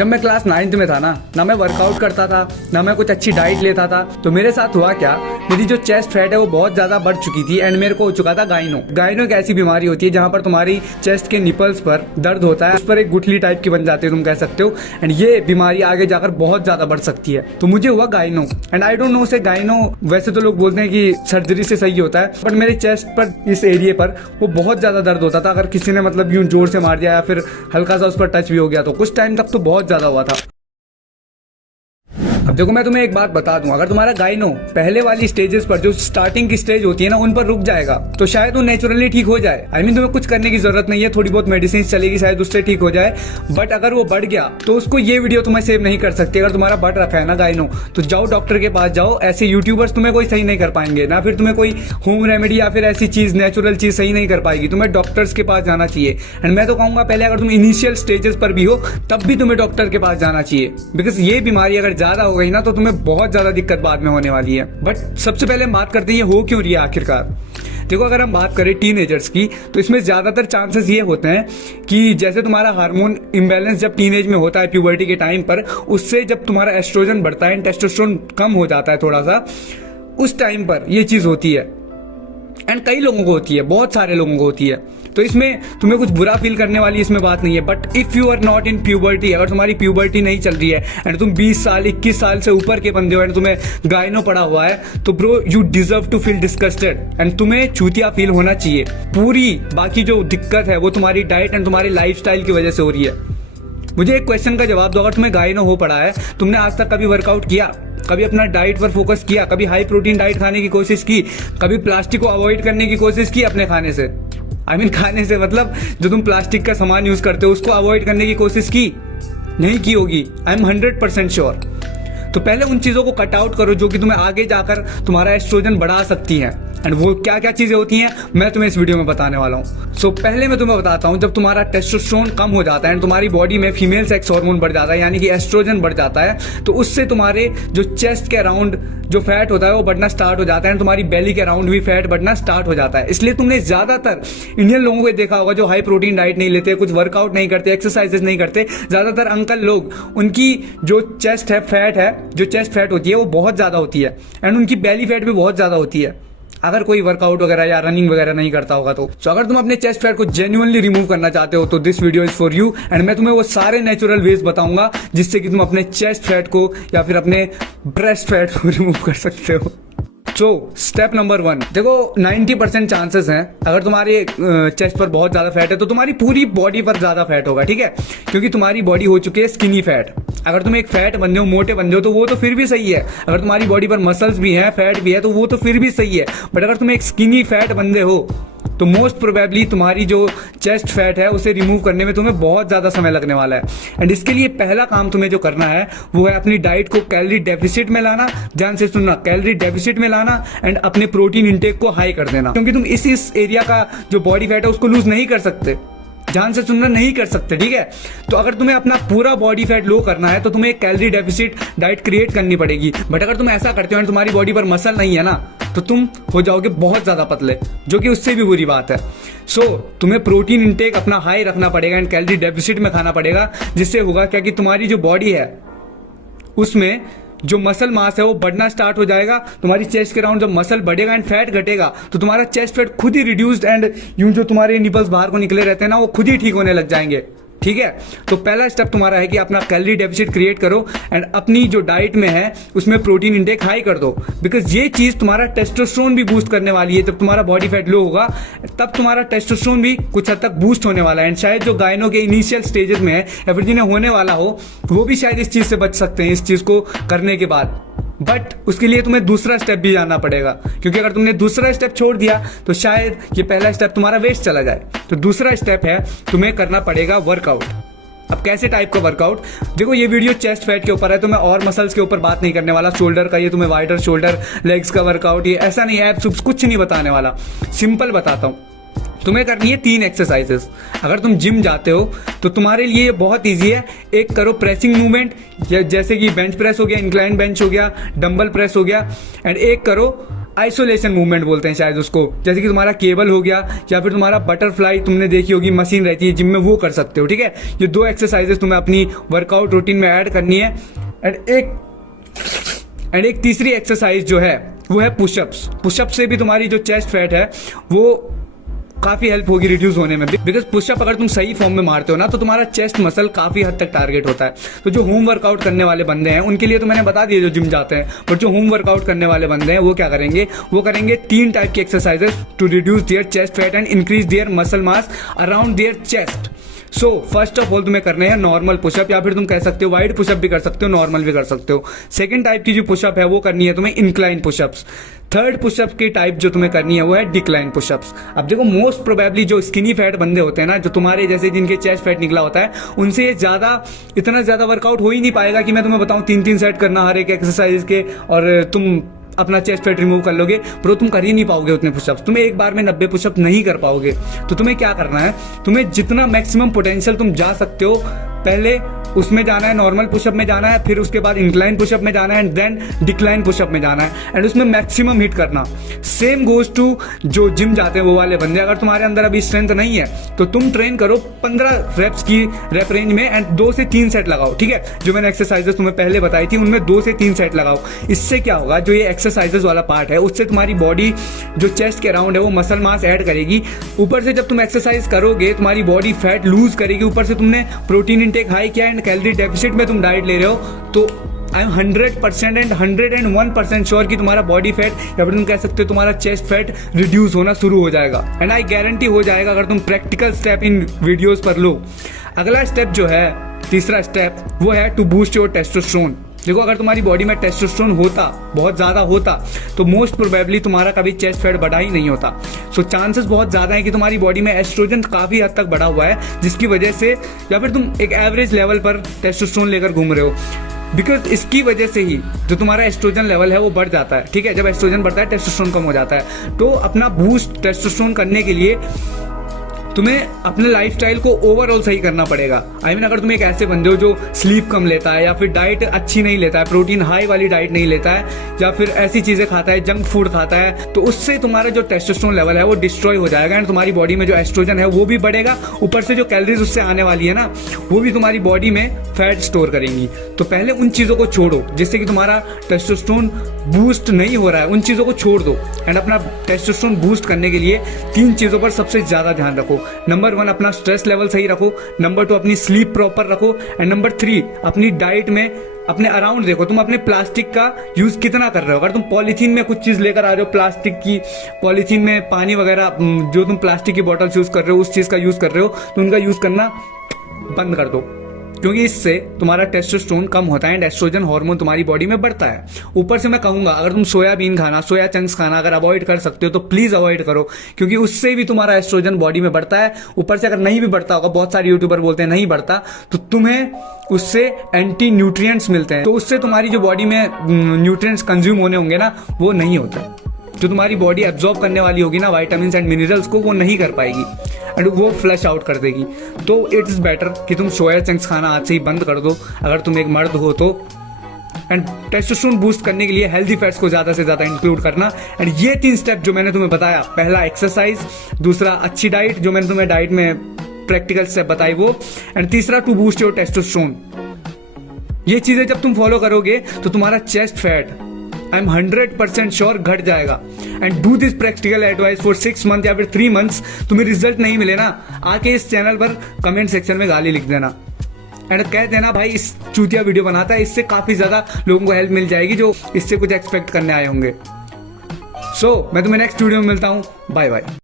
जब मैं class 9th में था ना मैं वर्कआउट करता था, ना मैं कुछ अच्छी डाइट लेता था। तो मेरे साथ हुआ क्या, मेरी जो चेस्ट फैट है वो बहुत ज्यादा बढ़ चुकी थी एंड मेरे को हो चुका था गाइनो एक ऐसी बीमारी होती है जहाँ पर तुम्हारी चेस्ट के निपल्स पर दर्द होता है, उस पर एक गुठली टाइप की बन जाती है, तुम कह सकते हो। एंड ये बीमारी आगे जाकर बहुत ज्यादा बढ़ सकती है। तो मुझे हुआ gyno and I don't know से गाइनो, वैसे तो लोग बोलते हैं कि सर्जरी से सही होता है, बट मेरे चेस्ट पर इस एरिया पर वो बहुत ज्यादा दर्द होता था। अगर किसी ने मतलब यूं जोर से मार दिया या फिर हल्का सा उस पर टच भी हो गया तो कुछ टाइम तक तो बहुत ज्यादा हुआ था। अब देखो मैं तुम्हें एक बात बता दूं, अगर तुम्हारा गाइनो पहले वाली स्टेजेस पर, जो स्टार्टिंग की स्टेज होती है ना, उन पर रुक जाएगा तो शायद वो नेचुरली ठीक हो जाए। आई मीन तुम्हें कुछ करने की जरूरत नहीं है, थोड़ी बहुत मेडिसिन चलेगी, शायद उससे ठीक हो जाए। बट अगर वो बढ़ गया तो उसको ये वीडियो तुम्हें सेव नहीं कर सकती। अगर तुम्हारा बढ़ रखा है ना गाइनो, तो जाओ डॉक्टर के पास जाओ। ऐसे यूट्यूबर्स तुम्हें कोई सही नहीं कर पाएंगे, ना फिर तुम्हें कोई होम रेमेडी या फिर ऐसी चीज, नेचुरल चीज सही नहीं कर पाएगी। तुम्हें डॉक्टर्स के पास जाना चाहिए। एंड मैं तो कहूंगा पहले अगर तुम इनिशियल स्टेजेस पर भी हो तब भी तुम्हें डॉक्टर के पास जाना चाहिए, बिकॉज ये बीमारी अगर ज्यादा हो गई ना तो तुम्हें बहुत ज्यादा दिक्कत बाद में होने वाली है। बट सबसे पहले हम बात करते हैं ये हो क्यों रही है आखिरकार। देखो अगर हम बात करें टीनेजर्स की तो इसमें ज्यादातर चांसेस ये होते हैं कि जैसे तुम्हारा हार्मोन इम्बैलेंस जब टीनेज में होता है, प्यूबर्टी के टाइम पर, उससे जब तुम्हारा एस्ट्रोजन बढ़ता है, टेस्टोस्टेरोन कम हो जाता है थोड़ा सा, उस टाइम पर ये चीज होती है। एंड कई लोगों को होती है, बहुत सारे लोगों को होती है। तो इसमें तुम्हें कुछ बुरा फील करने वाली इसमें बात नहीं है। But if you are not in puberty, अगर तुम्हारी प्यूबर्टी नहीं चल रही है एंड तुम 20 साल 21 साल से ऊपर के बंदे हो एंड तुम्हें गाइनो पड़ा हुआ है, तो bro you deserve to feel disgusted and तुम्हें चूतिया फील होना चाहिए। पूरी बाकी जो दिक्कत है वो तुम्हारी डाइट एंड तुम्हारी लाइफस्टाइल की वजह से हो रही है। मुझे एक क्वेश्चन का जवाब दो, अगर तुम्हें गाइनो हो पड़ा है, तुमने आज तक कभी वर्कआउट किया, कभी अपना डाइट पर फोकस किया, कभी हाई प्रोटीन डाइट खाने की कोशिश की, कभी प्लास्टिक को अवॉइड करने की कोशिश की अपने खाने से? आई मीन खाने से मतलब जो तुम प्लास्टिक का सामान यूज करते हो उसको अवॉइड करने की कोशिश की? नहीं की होगी, आई एम 100% श्योर। तो पहले उन चीजों को कट आउट करो जो कि तुम्हें आगे जाकर तुम्हारा एस्ट्रोजन बढ़ा सकती हैं। एंड वो क्या क्या चीजें होती हैं मैं तुम्हें इस वीडियो में बताने वाला हूँ। सो पहले मैं तुम्हें बताता हूँ, जब तुम्हारा टेस्टोस्टेरोन कम हो जाता है एंड तुम्हारी बॉडी में फीमेल सेक्स हार्मोन बढ़ जाता है, यानी कि एस्ट्रोजन बढ़ जाता है, तो उससे तुम्हारे जो चेस्ट के अराउंड जो फैट होता है वो बढ़ना स्टार्ट हो जाता है एंड तुम्हारी बेली के अराउंड भी फैट बढ़ना स्टार्ट हो जाता है। इसलिए तुमने ज्यादातर इंडियन लोगों को देखा होगा जो हाई प्रोटीन डाइट नहीं लेते, कुछ वर्कआउट नहीं करते, एक्सरसाइजेस नहीं करते, ज्यादातर अंकल लोग, उनकी जो चेस्ट है फैट है, जो चेस्ट फैट होती है वो बहुत ज्यादा होती है एंड उनकी बेली फैट भी बहुत ज्यादा होती है, अगर कोई वर्कआउट वगैरह या रनिंग वगैरह नहीं करता होगा तो। अगर तुम अपने चेस्ट फैट को जेन्युइनली रिमूव करना चाहते हो तो this video is for you and मैं तुम्हें वो सारे नेचुरल वेज बताऊंगा जिससे कि तुम अपने चेस्ट फैट को या फिर अपने ब्रेस्ट फैट को रिमूव कर सकते हो। सो स्टेप नंबर 1, देखो 90% चांसेस हैं अगर तुम्हारे चेस्ट पर बहुत ज्यादा फैट है तो तुम्हारी पूरी बॉडी पर ज्यादा फैट होगा, ठीक है, क्योंकि तुम्हारी बॉडी हो चुकी है स्किनी फैट। अगर तुम एक फैट बंदे हो, मोटे बंदे हो, तो वो तो फिर भी सही है। अगर तुम्हारी बॉडी पर मसल्स भी हैं, फैट भी है, तो वो तो फिर भी सही है। बट अगर तुम एक स्किनी फैट बंदे हो तो मोस्ट प्रोबेबली तुम्हारी जो चेस्ट फैट है उसे रिमूव करने में तुम्हें बहुत ज्यादा समय लगने वाला है। एंड इसके लिए पहला काम तुम्हें जो करना है वो है अपनी डाइट को कैलोरी डेफिसिट में लाना। ध्यान से सुनना, कैलोरी डेफिसिट में लाना एंड अपने प्रोटीन इंटेक को हाई कर देना, क्योंकि तुम इस एरिया का जो बॉडी फैट है उसको लूज नहीं कर सकते। ध्यान से सुनना, नहीं कर सकते, ठीक है। तो अगर तुम्हें अपना पूरा बॉडी फैट लो करना है तो तुम्हें एक कैलोरी डेफिसिट डाइट क्रिएट करनी पड़ेगी। बट अगर तुम ऐसा करते हो और तुम्हारी बॉडी पर मसल नहीं है ना तो तुम हो जाओगे बहुत ज्यादा पतले, जो कि उससे भी बुरी बात है। सो तुम्हें प्रोटीन इंटेक अपना हाई रखना पड़ेगा एंड कैलोरी डेफिसिट में खाना पड़ेगा, जिससे होगा क्या कि तुम्हारी जो बॉडी है उसमें जो मसल मास है वो बढ़ना स्टार्ट हो जाएगा। तुम्हारी चेस्ट के अराउंड जब मसल बढ़ेगा एंड फैट घटेगा तो तुम्हारा चेस्ट फैट खुद ही रिड्यूस्ड एंड यूं जो तुम्हारे निपल्स बाहर को निकले रहते हैं ना वो खुद ही ठीक होने लग जाएंगे, ठीक है। तो पहला स्टेप तुम्हारा है कि अपना कैलोरी डेफिसिट क्रिएट करो एंड अपनी जो डाइट में है उसमें प्रोटीन इंटेक हाई कर दो, बिकॉज ये चीज तुम्हारा टेस्टोस्टेरोन भी बूस्ट करने वाली है। जब तुम्हारा बॉडी फैट लो होगा तब तुम्हारा टेस्टोस्टेरोन भी कुछ हद तक बूस्ट होने वाला है एंड शायद जो गाइनो के इनिशियल स्टेजेस में है या फिर जिन्हें होने वाला हो वो भी शायद इस चीज से बच सकते हैं, इस चीज को करने के बाद। बट उसके लिए तुम्हें दूसरा स्टेप भी जाना पड़ेगा, क्योंकि अगर तुमने दूसरा स्टेप छोड़ दिया तो शायद ये पहला स्टेप तुम्हारा वेस्ट चला जाए। तो दूसरा स्टेप है तुम्हें करना पड़ेगा वर्कआउट। अब कैसे टाइप का वर्कआउट? देखो ये वीडियो चेस्ट फैट के ऊपर है तो मैं और मसल्स के ऊपर बात नहीं करने वाला। शोल्डर का ये तुम्हें वाइडर शोल्डर, लेग्स का वर्कआउट, ये ऐसा नहीं है, एब्स कुछ नहीं बताने वाला, सिंपल बताता हूँ। तुम्हें करनी है 3 एक्सरसाइजेस। अगर तुम जिम जाते हो तो तुम्हारे लिए ये बहुत इजी है। एक करो प्रेसिंग मूवमेंट, जैसे कि बेंच प्रेस हो गया, इंक्लाइन बेंच हो गया, डंबल प्रेस हो गया, एंड एक करो आइसोलेशन मूवमेंट बोलते हैं शायद उसको, जैसे कि तुम्हारा केबल हो गया या फिर तुम्हारा बटरफ्लाई, तुमने देखी होगी मशीन रहती है जिम में, वो कर सकते हो। ठीक है, ये 2 एक्सरसाइजेस तुम्हें अपनी वर्कआउट रूटीन में ऐड करनी है। एंड एक तीसरी एक्सरसाइज जो है वो है पुशअप्स। पुशअप से भी तुम्हारी जो चेस्ट फैट है वो काफी हेल्प होगी रिड्यूस होने में, बिकॉज पुशअप अगर तुम सही फॉर्म में मारते हो ना तो तुम्हारा चेस्ट मसल काफी हद तक टारगेट होता है। तो जो होम वर्कआउट करने वाले बंदे हैं उनके लिए तो मैंने बता दिया जो जिम जाते हैं, बट जो होम वर्कआउट करने वाले बंदे हैं वो क्या करेंगे, वो करेंगे 3 टाइप की exercises to reduce their chest fat and increase their muscle mass around their chest. So first of all तुम्हें करने हैं नॉर्मल पुशअप, या फिर तुम कह सकते हो वाइड पुशअप भी कर सकते हो, नॉर्मल भी कर सकते हो। सेकंड टाइप की जो पुशअप है वो करनी है तुम्हें इंक्लाइन पुशअप्स। थर्ड पुशअप की टाइप जो तुम्हें करनी है वो है डिक्लाइन पुशअप्स। अब देखो मोस्ट प्रोबेबली जो स्किनी फैट बंदे होते हैं ना, जो तुम्हारे जैसे जिनके चेस्ट फैट निकला होता है, उनसे ये इतना ज्यादा वर्कआउट हो ही नहीं पाएगा कि मैं तुम्हें बताऊं 3-3 सेट करना हर एक एक्सरसाइज के और तुम अपना चेस्ट फैट रिमूव कर लोगे। ब्रो तुम कर ही नहीं पाओगे उतने पुशअप्स, तुम्हें एक बार में 90 पुशअप नहीं कर पाओगे। तो तुम्हें क्या करना है, तुम्हें जितना मैक्सिमम पोटेंशियल तुम जा सकते हो पहले उसमें जाना है, नॉर्मल पुशअप में जाना है, फिर उसके बाद इंक्लाइन पुशअप में जाना है एंड देन डिक्लाइन पुशअप में जाना है एंड उसमें मैक्सिमम हिट करना। सेम गोज टू जो जिम जाते हैं वो वाले बंदे। अगर तुम्हारे अंदर अभी स्ट्रेंथ नहीं है तो तुम ट्रेन करो 15 रेप्स की रेप रेंज में एंड 2 से 3 सेट लगाओ। ठीक है, जो मैंने एक्सरसाइजेस तुम्हें पहले बताई थी उनमें 2 से 3 सेट लगाओ। इससे क्या होगा, जो ये एक्सरसाइजेस वाला पार्ट है उससे तुम्हारी बॉडी जो चेस्ट के अराउंड है वो मसल मास ऐड करेगी। ऊपर से जब तुम एक्सरसाइज करोगे तुम्हारी बॉडी फैट लूज करेगी, ऊपर से तुमने प्रोटीन इंटेक हाई किया एंड कैलोरी डेफिसिट में तुम डाइट ले रहे हो, तो आई एम 100% एंड 101% श्योर कि तुम्हारा बॉडी फैट या फिर तुम कह सकते हो तुम्हारा चेस्ट फैट रिड्यूस होना शुरू हो जाएगा। एंड आई गारंटी हो जाएगा अगर तुम प्रैक्टिकल स्टेप इन वीडियोस पर लो। अगला स्टेप जो है, तीसरा स्टेप, वो है टू बूस्ट योर टेस्टोस्टेरोन। देखो अगर तुम्हारी बॉडी में टेस्टोस्टेरोन होता, बहुत ज्यादा होता, तो मोस्ट प्रोबेबली तुम्हारा कभी चेस्ट फैट बढ़ा ही नहीं होता। सो चांसेस बहुत ज्यादा है कि तुम्हारी बॉडी में एस्ट्रोजन काफी हद तक बढ़ा हुआ है, जिसकी वजह से या फिर तुम एक एवरेज लेवल पर टेस्टोस्टेरोन लेकर घूम रहे हो। बिकॉज इसकी वजह से ही जो तुम्हारा एस्ट्रोजन लेवल है वो बढ़ जाता है। ठीक है, जब एस्ट्रोजन बढ़ता है टेस्टोस्टेरोन कम हो जाता है। तो अपना बूस्ट टेस्टोस्टेरोन करने के लिए तुम्हें अपने लाइफस्टाइल को ओवरऑल सही करना पड़ेगा। आई मीन अगर तुम एक ऐसे बंदे हो जो स्लीप कम लेता है या फिर डाइट अच्छी नहीं लेता है, प्रोटीन हाई वाली डाइट नहीं लेता है, या फिर ऐसी चीजें खाता है, जंक फूड खाता है, तो उससे तुम्हारा जो टेस्टोस्टेरोन लेवल है वो डिस्ट्रॉय हो जाएगा एंड तुम्हारी बॉडी में जो एस्ट्रोजन है वो भी बढ़ेगा। ऊपर से जो कैलोरीज उससे आने वाली है ना वो भी तुम्हारी बॉडी में फैट स्टोर करेंगी। तो पहले उन चीजों को छोड़ो जिससे कि तुम्हारा टेस्टोस्टेरोन बूस्ट नहीं हो रहा है, उन चीजों को छोड़ दो एंड अपना टेस्टोस्टेरोन बूस्ट करने के लिए 3 चीजों पर सबसे ज्यादा ध्यान रखो। नंबर 1 अपना स्ट्रेस लेवल सही रखो, नंबर 2 अपनी स्लीप प्रॉपर रखो एंड नंबर 3 अपनी डाइट में अपने अराउंड देखो तुम अपने प्लास्टिक का यूज कितना कर रहे हो। अगर तुम पॉलीथीन में कुछ चीज लेकर आ रहे हो, प्लास्टिक की पॉलीथीन में पानी वगैरह जो तुम प्लास्टिक की बॉटल्स यूज कर रहे हो उस चीज का यूज कर रहे हो, तो उनका यूज करना बंद कर दो, क्योंकि इससे तुम्हारा टेस्टोस्टेरोन कम होता है एंड एस्ट्रोजन हार्मोन तुम्हारी बॉडी में बढ़ता है। ऊपर से मैं कहूंगा अगर तुम सोयाबीन खाना, सोया चंक्स खाना अगर अवॉइड कर सकते हो तो प्लीज अवॉइड करो, क्योंकि उससे भी तुम्हारा एस्ट्रोजन बॉडी में बढ़ता है। ऊपर से अगर नहीं भी बढ़ता होगा, बहुत सारे यूट्यूबर बोलते हैं नहीं बढ़ता, तो तुम्हें उससे एंटी न्यूट्रिएंट्स मिलते हैं, तो उससे तुम्हारी जो बॉडी में न्यूट्रिएंट्स कंज्यूम होने होंगे ना वो नहीं होता। जो तुम्हारी बॉडी एब्जॉर्ब करने वाली होगी ना विटामिन्स एंड मिनरल्स को, वो नहीं कर पाएगी एंड वो फ्लश आउट कर देगी। तो इट्स बेटर कि तुम सोया चंक्स खाना आज से ही बंद कर दो अगर तुम एक मर्द हो तो। एंड टेस्टोस्टेरोन बूस्ट करने के लिए हेल्दी फैट्स को ज्यादा से ज्यादा इंक्लूड करना। एंड ये 3 स्टेप जो मैंने तुम्हें बताया, पहला एक्सरसाइज, दूसरा अच्छी डाइट जो मैंने तुम्हें डाइट में प्रैक्टिकल स्टेप बताई वो, एंड तीसरा टू बूस्ट योर टेस्टोस्टेरोन। ये चीजें जब तुम फॉलो करोगे तो तुम्हारा chest fat I am 100% sure घट जाएगा। And do this practical advice for 6 month या फिर 3 मंथ्स। तुम्हें रिजल्ट नहीं मिले ना, आके इस चैनल पर कमेंट सेक्शन में गाली लिख देना एंड कह देना भाई इस चूतिया वीडियो बनाता है, इससे काफी ज्यादा लोगों को हेल्प मिल जाएगी जो इससे कुछ एक्सपेक्ट करने आए होंगे। सो मैं तुम्हें नेक्स्ट वीडियो में मिलता हूं, बाय बाय।